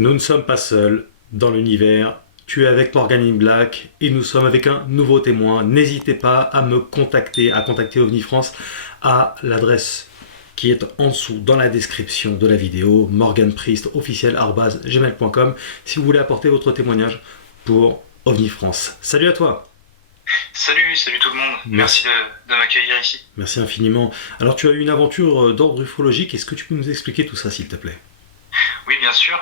Nous ne sommes pas seuls dans l'univers. Tu es avec Morgan in Black et nous sommes avec un nouveau témoin. N'hésitez pas à me contacter, à contacter OVNI France à l'adresse qui est en dessous dans la description de la vidéo, morganpriestofficiel@gmail.com, si vous voulez apporter votre témoignage pour OVNI France. Salut à toi. Salut tout le monde. Merci de m'accueillir ici. Merci infiniment. Alors tu as eu une aventure d'ordre ufologique, est-ce que tu peux nous expliquer tout ça s'il te plaît? Oui, bien sûr.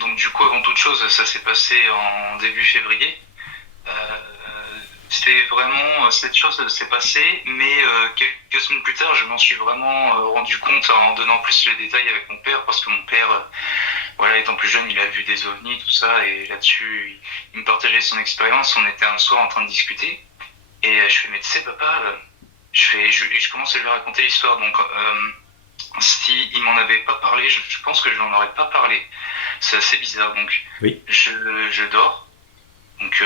Donc du coup, avant toute chose, ça s'est passé en début février. Euh, C'était vraiment cette chose s'est passée, mais quelques semaines plus tard, je m'en suis vraiment rendu compte en donnant plus les détails avec mon père, parce que mon père, voilà, étant plus jeune, il a vu des ovnis, tout ça, et là-dessus, il me partageait son expérience. On était un soir en train de discuter, et je fais, mais tu sais, papa, je commence à lui raconter l'histoire. Donc, si il m'en avait pas parlé, je pense que je n'en aurais pas parlé. C'est assez bizarre. Donc, Oui. je dors. Donc,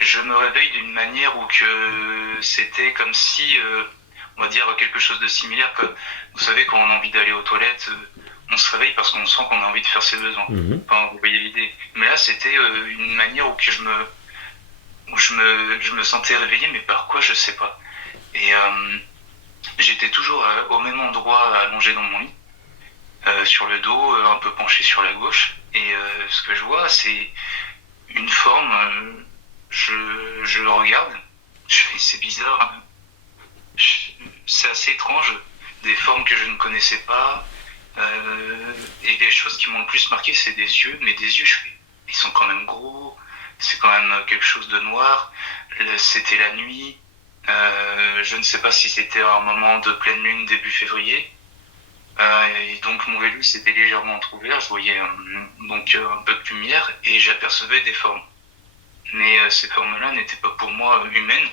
je me réveille d'une manière où que c'était comme si, on va dire quelque chose de similaire. Que, vous savez, quand on a envie d'aller aux toilettes, on se réveille parce qu'on sent qu'on a envie de faire ses besoins. Enfin, vous voyez l'idée. Mais là, c'était une manière où que je me sentais réveillé, mais par quoi, je sais pas. Et j'étais toujours au même endroit, allongé dans mon lit, sur le dos, un peu penché sur la gauche. Et ce que je vois, c'est une forme. Je le regarde, je fais, c'est bizarre, hein. C'est assez étrange, des formes que je ne connaissais pas. Et les choses qui m'ont le plus marqué, c'est des yeux. Mais des yeux, je fais, ils sont quand même gros. C'est quand même quelque chose de noir. C'était la nuit. Je ne sais pas si c'était un moment de pleine lune début février. Et donc mon vélo s'était légèrement entrouvert, je voyais donc un peu de lumière et j'apercevais des formes. Mais ces formes-là n'étaient pas pour moi humaines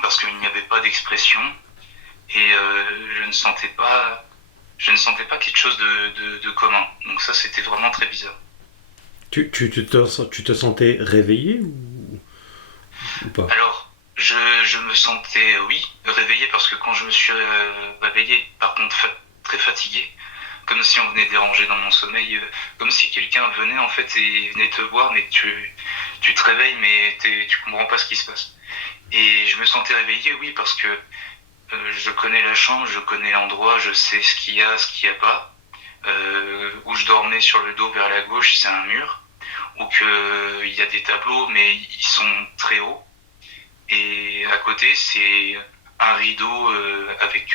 parce qu'il n'y avait pas d'expression et je ne sentais pas quelque chose de commun. Donc ça, c'était vraiment très bizarre. Tu te sentais réveillé ou pas? Alors, je me sentais, oui, réveillé parce que quand je me suis réveillé, par contre, très fatigué, comme si on venait déranger dans mon sommeil, comme si quelqu'un venait en fait et venait te voir, mais tu te réveilles, mais tu comprends pas ce qui se passe. Et je me sentais réveillé, oui, parce que je connais la chambre, je connais l'endroit, je sais ce qu'il y a pas. Où je dormais sur le dos vers la gauche, c'est un mur, où il y a des tableaux, mais ils sont très hauts. Et à côté, c'est un rideau avec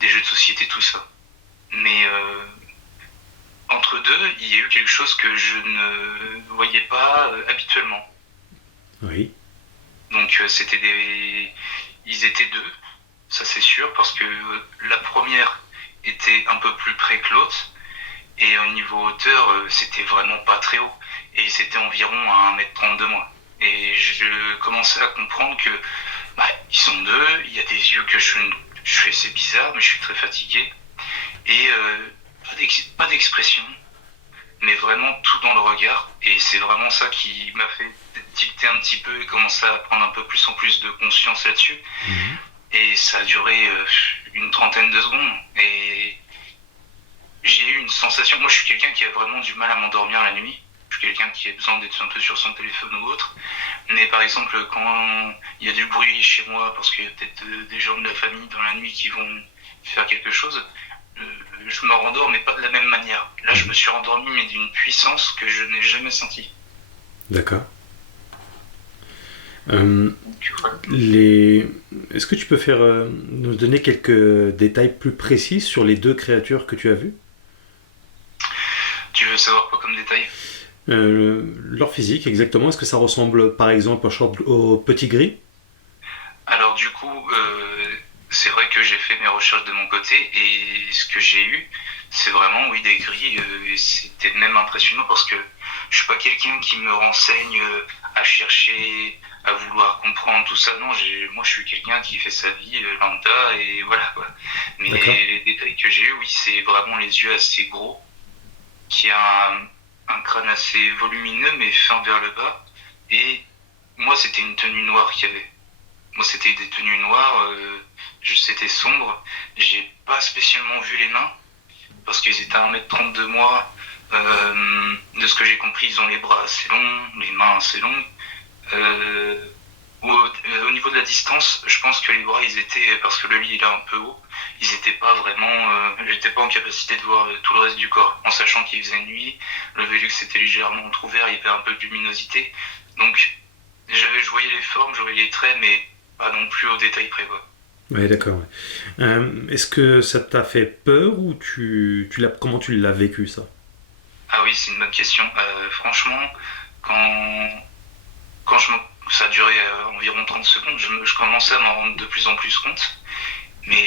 des jeux de société, tout ça. Mais entre deux, il y a eu quelque chose que je ne voyais pas habituellement. Oui. Donc ils étaient deux, ça c'est sûr, parce que la première était un peu plus près que l'autre, et au niveau hauteur, c'était vraiment pas très haut, et ils étaient environ à 1,30 m de moi. Et je commençais à comprendre que ils sont deux, il y a des yeux que je fais, c'est bizarre, mais je suis très fatigué, et pas d'expression, mais vraiment tout dans le regard. Et c'est vraiment ça qui m'a fait tilter un petit peu et commencer à prendre un peu plus en plus de conscience là-dessus. Et ça a duré une trentaine de secondes. Et j'ai eu une sensation, moi je suis quelqu'un qui a vraiment du mal à m'endormir la nuit. Je suis quelqu'un qui a besoin d'être un peu sur son téléphone ou autre. Mais par exemple, quand il y a du bruit chez moi, parce qu'il y a peut-être des gens de la famille dans la nuit qui vont faire quelque chose, je me rendors, mais pas de la même manière. Là, je me suis rendormi, mais d'une puissance que je n'ai jamais sentie. D'accord. Voilà. Est-ce que tu peux nous donner quelques détails plus précis sur les deux créatures que tu as vues? Tu veux savoir quoi comme détail? Leur physique, exactement. Est-ce que ça ressemble par exemple au petit gris? Alors du coup, c'est vrai que j'ai fait mes recherches de mon côté et ce que j'ai eu, c'est vraiment oui des grilles et c'était même impressionnant parce que je suis pas quelqu'un qui me renseigne à chercher, à vouloir comprendre tout ça. Non, moi je suis quelqu'un qui fait sa vie lambda et voilà quoi. Mais D'accord. les détails que j'ai eu, oui, c'est vraiment les yeux assez gros, qui a un crâne assez volumineux mais fin vers le bas et moi c'était une tenue noire qu'il y avait. Moi, c'était des tenues noires, c'était sombre. J'ai pas spécialement vu les mains, parce qu'ils étaient à 1m30 de moi. De ce que j'ai compris, ils ont les bras assez longs, les mains assez longues. Au niveau de la distance, je pense que les bras, ils étaient, parce que le lit il est un peu haut, ils étaient pas vraiment, j'étais pas en capacité de voir tout le reste du corps, en sachant qu'il faisait nuit, le Velux était légèrement entrouvert, il y avait un peu de luminosité, donc je voyais les formes, je voyais les traits, mais pas non plus au détail près, quoi. Ouais, d'accord. Ouais. Est-ce que ça t'a fait peur ou comment tu l'as vécu ça? Ah oui, c'est une bonne question. Franchement, quand, ça a duré environ 30 secondes, je commençais à m'en rendre de plus en plus compte. Mais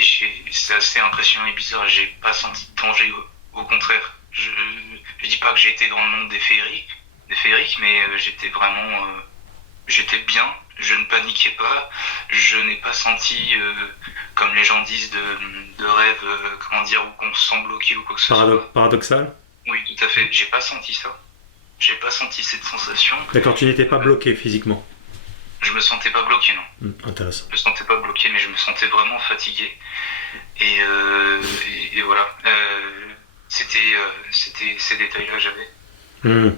c'est assez impressionnant et bizarre. J'ai pas senti de danger. Au contraire, je dis pas que j'ai été dans le monde des féeriques, mais j'étais vraiment, j'étais bien. Je ne paniquais pas. Je n'ai pas senti, comme les gens disent, de rêve, comment dire, ou qu'on se sent bloqué ou quoi que ce soit. Paradoxal? Oui, tout à fait. J'ai pas senti ça. J'ai pas senti cette sensation. D'accord, tu n'étais pas bloqué physiquement. Je me sentais pas bloqué, non. Intéressant. Je me sentais pas bloqué, mais je me sentais vraiment fatigué. Et voilà. C'était ces détails-là que j'avais. Hmm.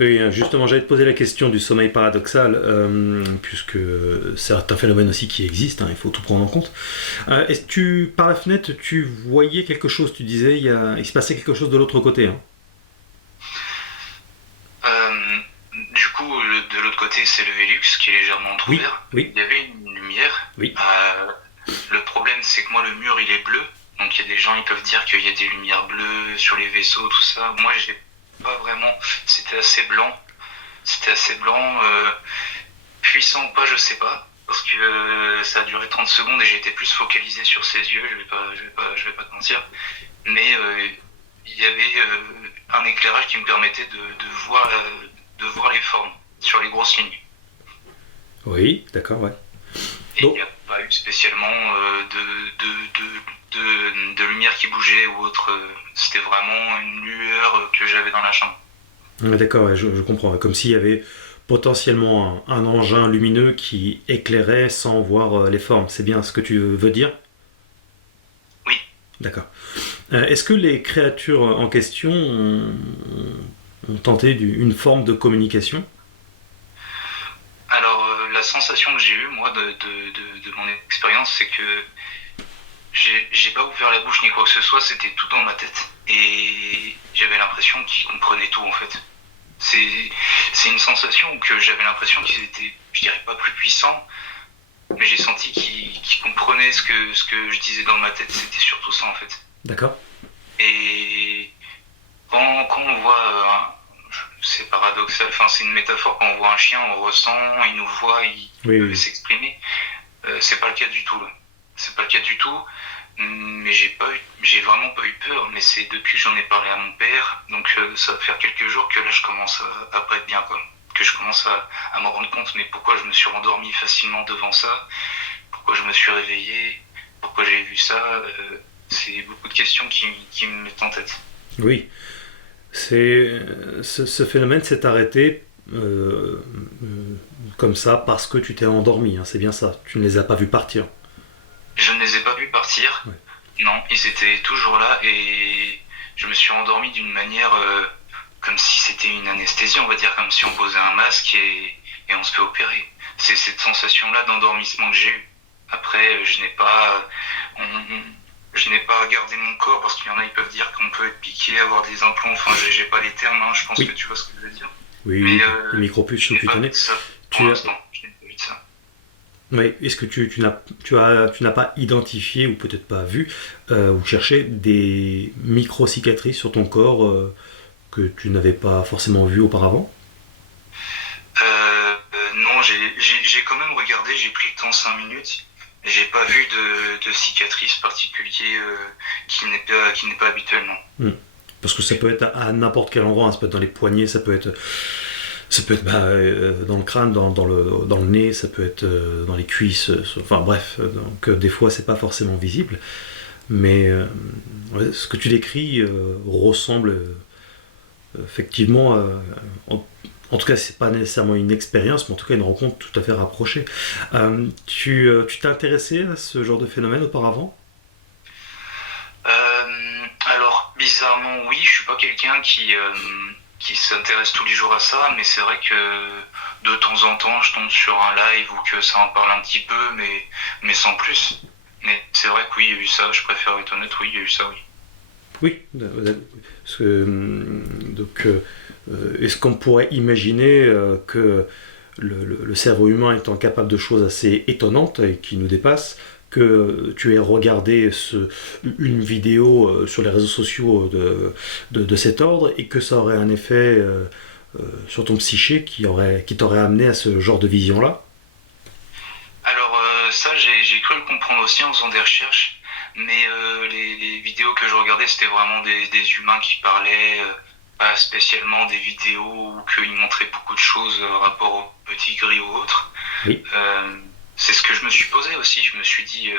Oui, justement, j'allais te poser la question du sommeil paradoxal, puisque c'est un phénomène aussi qui existe, hein, il faut tout prendre en compte. Est-ce que par la fenêtre, tu voyais quelque chose? Tu disais, il se passait quelque chose de l'autre côté, hein. Du coup, de l'autre côté, c'est le Velux qui est légèrement Oui, entrouvert. oui, Il y avait une lumière. oui. Le problème, c'est que moi, le mur, il est bleu. Donc, il y a des gens, ils peuvent dire qu'il y a des lumières bleues sur les vaisseaux, tout ça. Moi, j'ai pas vraiment. C'était assez blanc. C'était assez blanc. Puissant ou pas, je sais pas. Parce que ça a duré 30 secondes et j'étais plus focalisé sur ses yeux. Je vais pas te mentir. Mais il y avait un éclairage qui me permettait de voir les formes sur les grosses lignes. Oui, d'accord, ouais. Et Bon. il n'y a pas eu spécialement de lumière qui bougeait ou autre. C'était vraiment une lueur que j'avais dans la chambre. Ouais, d'accord, ouais, je comprends. Comme s'il y avait potentiellement un engin lumineux qui éclairait sans voir les formes. C'est bien ce que tu veux dire? Oui. D'accord. Est-ce que les créatures en question ont tenté une forme de communication? Alors, la sensation que j'ai eue, moi, de mon expérience, c'est que j'ai pas ouvert la bouche ni quoi que ce soit, c'était tout dans ma tête. Et j'avais l'impression qu'ils comprenaient tout, en fait. C'est une sensation que j'avais l'impression qu'ils étaient, je dirais pas plus puissants, mais j'ai senti qu'ils comprenaient ce que je disais dans ma tête, c'était surtout ça, en fait. D'accord. Et quand on voit, c'est paradoxal, enfin c'est une métaphore, quand on voit un chien, on ressent, il nous voit, il Oui, peut oui. s'exprimer. C'est pas le cas du tout là. C'est pas le cas du tout. Mais j'ai vraiment pas eu peur. Mais c'est depuis que j'en ai parlé à mon père, donc ça va faire quelques jours que là je commence à pas être bien quoi. Que je commence à m'en rendre compte. Mais pourquoi je me suis rendormi facilement devant ça? Pourquoi je me suis réveillé? Pourquoi j'ai vu ça? C'est beaucoup de questions qui me mettent en tête. Oui. Ce phénomène s'est arrêté comme ça parce que tu t'es endormi, hein, c'est bien ça. Tu ne les as pas vus partir. Je ne les ai pas vus partir. Ouais. Non, ils étaient toujours là et je me suis endormi d'une manière comme si c'était une anesthésie, on va dire, comme si on posait un masque et on se fait opérer. C'est cette sensation-là d'endormissement que j'ai eue. Après, je n'ai pas regardé mon corps parce qu'il y en a, ils peuvent dire qu'on peut être piqué, avoir des implants. Enfin, j'ai pas les termes, hein, je pense Oui. que tu vois ce que je veux dire. Oui, Mais les micropuces je n'ai pas vu sous-cutanées. de ça pour Tu as... l'instant. Je n'ai pas vu de ça. Oui, est-ce que tu n'as pas identifié ou peut-être pas vu ou cherché des micro-cicatrices sur ton corps que tu n'avais pas forcément vu auparavant? Non, j'ai quand même regardé, j'ai pris le temps 5 minutes. J'ai pas vu de cicatrice particulière qui n'est pas habituellement. Parce que ça peut être à n'importe quel endroit, hein. Ça peut être dans les poignets, ça peut être dans le crâne, dans le nez, ça peut être dans les cuisses, enfin bref, donc des fois c'est pas forcément visible, mais ouais, ce que tu décris ressemble effectivement, en tout cas c'est pas nécessairement une expérience, mais en tout cas une rencontre tout à fait rapprochée. Tu t'es intéressé à ce genre de phénomène auparavant? Alors, Personnellement, oui, je suis pas quelqu'un qui s'intéresse tous les jours à ça, mais c'est vrai que de temps en temps, je tombe sur un live ou que ça en parle un petit peu, mais sans plus. Mais c'est vrai que oui, il y a eu ça, je préfère être honnête, oui, il y a eu ça, oui. Oui, parce que, est-ce qu'on pourrait imaginer que le cerveau humain étant capable de choses assez étonnantes et qui nous dépassent, que tu aies regardé une vidéo sur les réseaux sociaux de cet ordre et que ça aurait un effet sur ton psyché qui t'aurait amené à ce genre de vision-là? Alors ça, j'ai cru le comprendre aussi en faisant des recherches, mais les vidéos que je regardais, c'était vraiment des humains qui parlaient, pas spécialement des vidéos où ils montraient beaucoup de choses rapport aux petits gris ou autres. Oui. C'est ce que je me suis posé aussi. Je me suis dit,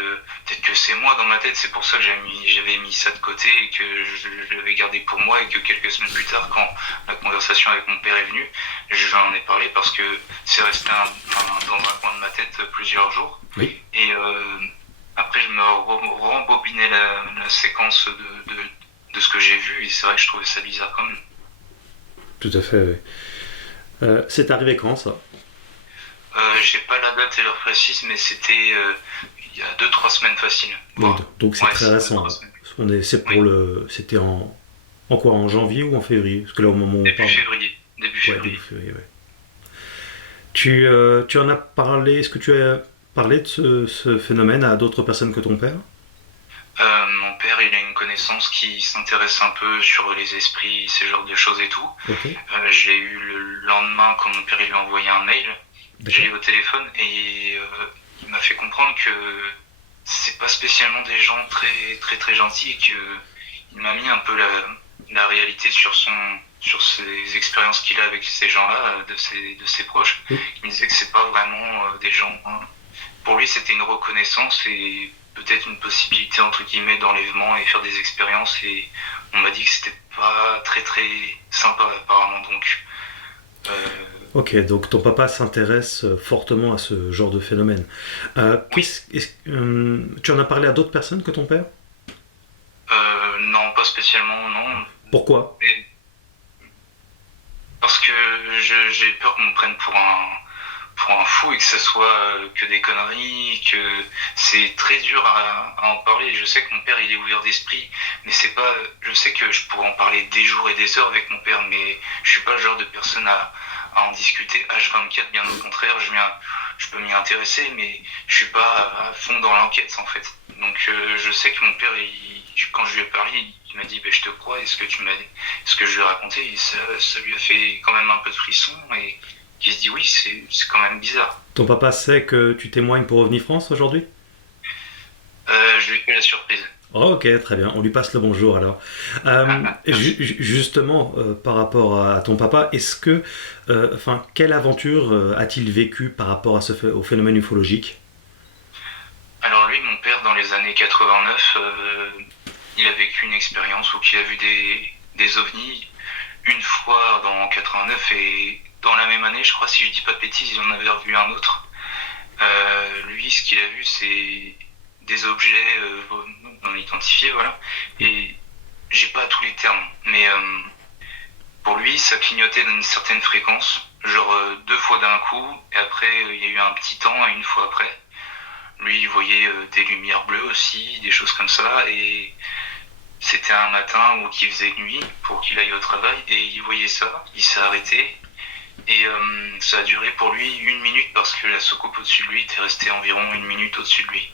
peut-être que c'est moi dans ma tête, c'est pour ça que j'avais mis ça de côté et que je l'avais gardé pour moi et que quelques semaines plus tard, quand la conversation avec mon père est venue, j'en ai parlé parce que c'est resté dans un coin de ma tête plusieurs jours. Oui. Et après, je me rembobinais la séquence de ce que j'ai vu et c'est vrai que je trouvais ça bizarre quand même. Tout à fait, oui. C'est arrivé quand ça? J'ai pas la date et l'heure précise, mais c'était il y a 2-3 semaines facile. Oui, donc c'est Ouais, très c'est récent. 2-3 semaines. C'est pour Oui. c'était en quoi? En janvier ou en février? Parce que là, au moment où on Début parle. février. Début Ouais, février. début février, ouais. Tu en as parlé, est-ce que tu as parlé de ce phénomène à d'autres personnes que ton père? Mon père, il a une connaissance qui s'intéresse un peu sur les esprits, ces genres de choses et tout. Ok, Je l'ai eu le lendemain quand mon père il lui a envoyé un mail. Je l'ai eu d'accord. au téléphone et il m'a fait comprendre que c'est pas spécialement des gens très très très gentils et que il m'a mis un peu la réalité sur ses expériences qu'il a avec ces gens-là, de ses proches. Oui. Il me disait que c'est pas vraiment des gens. Hein. Pour lui, c'était une reconnaissance et peut-être une possibilité entre guillemets d'enlèvement et faire des expériences. Et on m'a dit que c'était pas très très sympa apparemment. Donc euh, Ok, donc ton papa s'intéresse fortement à ce genre de phénomène. oui. Tu en as parlé à d'autres personnes que ton père? Non, pas spécialement, non. Pourquoi? Mais parce que j'ai peur qu'on me prenne pour un fou et que ça soit que des conneries, que c'est très dur à en parler. Je sais que mon père il est ouvert d'esprit, mais c'est pas. Je sais que je pourrais en parler des jours et des heures avec mon père, mais je suis pas le genre de personne à en discuter H24, bien au contraire. Je peux m'y intéresser, mais je suis pas à fond dans l'enquête en fait. Donc je sais que mon père, quand je lui ai parlé, il m'a dit, ben, je te crois, ce que je lui ai raconté, et ça lui a fait quand même un peu de frisson et qui se dit oui, c'est quand même bizarre. Ton papa sait que tu témoignes pour OVNI France aujourd'hui? Je lui fais la surprise. Oh, ok, très bien. On lui passe le bonjour alors. Merci. Justement, par rapport à ton papa, quelle aventure a-t-il vécu par rapport au phénomène ufologique? Alors lui, mon père, dans les années 89, il a vécu une expérience où il a vu des ovnis une fois dans 89 et dans la même année, je crois, si je dis pas de bêtises, il en avait revu un autre. Lui, ce qu'il a vu, c'est des objets non identifiés, voilà. Et j'ai pas tous les termes, mais pour lui, ça clignotait d'une certaine fréquence, genre 2 fois d'un coup, et après, il y a eu un petit temps, et une fois après. Lui, il voyait des lumières bleues aussi, des choses comme ça, et c'était un matin où il faisait nuit pour qu'il aille au travail, et il voyait ça, il s'est arrêté, et ça a duré pour lui 1 minute parce que la soucoupe au-dessus de lui était restée environ 1 minute au-dessus de lui.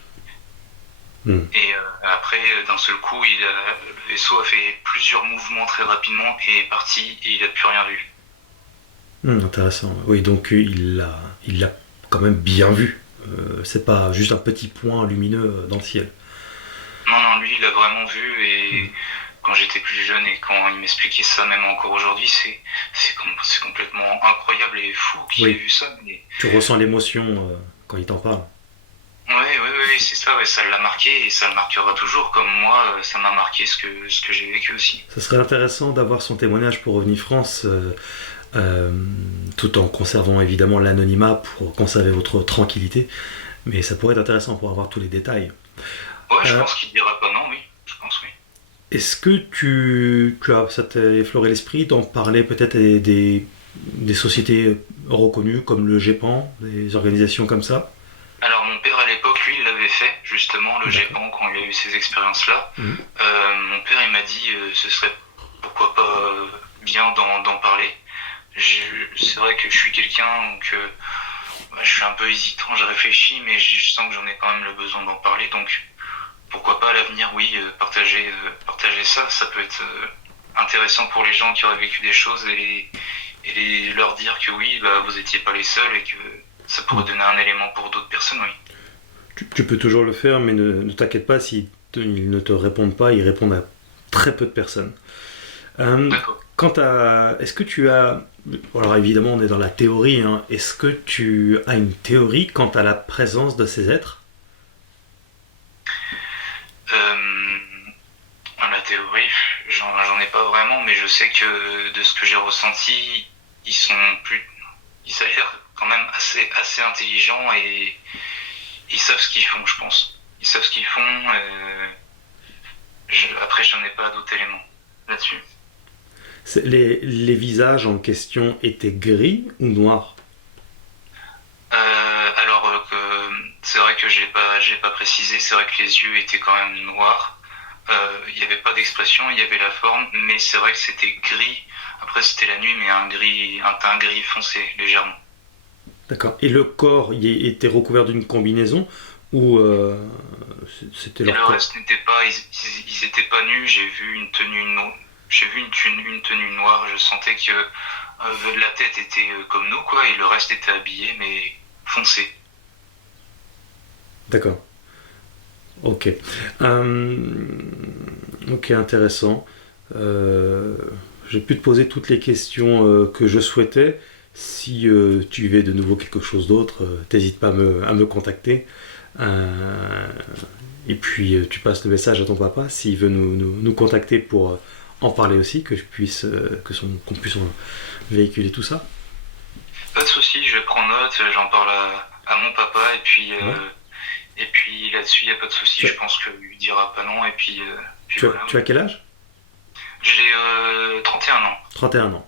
Hmm. Et après, d'un seul coup, le vaisseau a fait plusieurs mouvements très rapidement et est parti et il n'a plus rien vu. Intéressant. Oui, donc il l'a quand même bien vu. C'est pas juste un petit point lumineux dans le ciel. Non, non, lui, il l'a vraiment vu Hmm. et quand j'étais plus jeune et quand il m'expliquait ça, même encore aujourd'hui, c'est complètement incroyable et fou qu'il ait Oui, vu ça. Mais tu ressens l'émotion quand il t'en parle. ouais, ouais, ouais, c'est ça, ouais, ça l'a marqué et ça le marquera toujours, comme moi, ça m'a marqué ce que j'ai vécu aussi. Ça serait intéressant d'avoir son témoignage pour OVNI France, euh, tout en conservant évidemment l'anonymat pour conserver votre tranquillité. Mais ça pourrait être intéressant pour avoir tous les détails. Ouais, je Euh, pense qu'il dira pas non, oui, je pense oui. Est-ce que ça t'a effleuré l'esprit d'en parler peut-être à des sociétés reconnues comme le GEPAN, des organisations comme ça? Alors mon père à l'époque, lui, il l'avait fait, justement, le D'accord. GEPAN, quand il a eu ces expériences-là. Mhm. Mon père, il m'a dit, ce serait pourquoi pas bien d'en parler. C'est vrai que je suis quelqu'un que je suis un peu hésitant, je réfléchis, mais je sens que j'en ai quand même le besoin d'en parler. Donc pourquoi pas à l'avenir, oui, partager ça. Ça peut être intéressant pour les gens qui auraient vécu des choses leur dire que oui, bah, vous étiez pas les seuls et que ça pourrait Mhm. donner un élément pour d'autres personnes, oui. Tu peux toujours le faire, mais ne t'inquiète pas s'ils ils ne te répondent pas, ils répondent à très peu de personnes. Euh, D'accord. Est-ce que tu as, alors évidemment on est dans la théorie, hein, est-ce que tu as une théorie quant à la présence de ces êtres? Euh, la théorie, j'en ai pas vraiment, mais je sais que de ce que j'ai ressenti, ils sont plus, ils s'avèrent quand même assez intelligents et ils savent ce qu'ils font, je pense. Ils savent ce qu'ils font. Après, j'en ai pas d'autres éléments là-dessus. Les visages en question étaient gris ou noirs? C'est vrai que j'ai pas précisé. C'est vrai que les yeux étaient quand même noirs. Il n'y avait pas d'expression, il y avait la forme, mais c'est vrai que c'était gris. Après, c'était la nuit, mais un teint gris foncé, légèrement. D'accord. Et le corps était recouvert d'une combinaison ou c'était Et leur le corps? reste n'était pas, ils étaient pas nus. J'ai vu une tenue noire. Je sentais que la tête était comme nous, quoi, et le reste était habillé, mais foncé. D'accord. Ok. Euh, ok, intéressant. Euh, j'ai pu te poser toutes les questions que je souhaitais. Si tu veux de nouveau quelque chose d'autre, t'hésites pas à me contacter. Euh, et puis tu passes le message à ton papa s'il veut nous contacter pour en parler aussi, que je puisse, qu'on puisse véhiculer tout ça. Pas de souci, je prends note, j'en parle à mon papa, Ouais. et puis là-dessus, il n'y a pas de souci. Tu as, Je pense qu'il lui dira pas non, et puis voilà. tu as quel âge? J'ai 31 ans. 31 ans.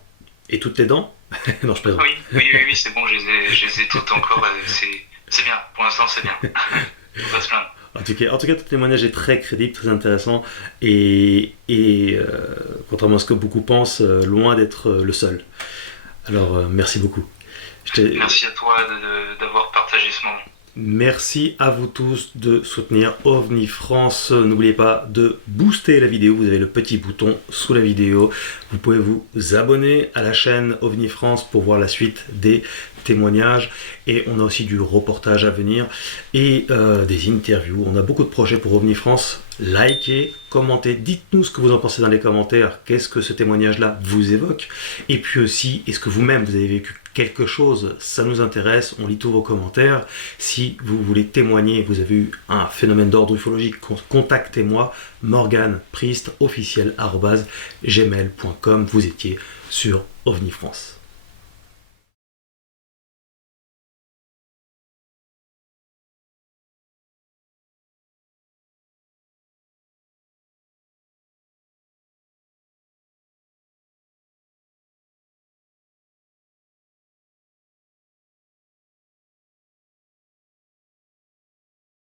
Et toutes tes dents? Non, je plaisante. Oui, c'est bon, je les ai toutes encore. C'est bien, pour l'instant, c'est bien. Faut pas se plaindre. En tout cas, ton témoignage est très crédible, très intéressant contrairement à ce que beaucoup pensent, loin d'être le seul. Alors, merci beaucoup. Je te- Merci à toi d'avoir partagé ce moment. Merci à vous tous de soutenir OVNI France. N'oubliez pas de booster la vidéo. Vous avez le petit bouton sous la vidéo. Vous pouvez vous abonner à la chaîne OVNI France pour voir la suite des témoignages. Et on a aussi du reportage à venir et des interviews. On a beaucoup de projets pour OVNI France. Likez, commentez, dites-nous ce que vous en pensez dans les commentaires. Qu'est-ce que ce témoignage-là vous évoque? Et puis aussi, est-ce que vous-même vous avez vécu quelque chose? Ça nous intéresse. On lit tous vos commentaires. Si vous voulez témoigner, vous avez eu un phénomène d'ordre ufologique, contactez-moi, Morgan Priest, officiel @gmail.com. Vous étiez sur OVNI France.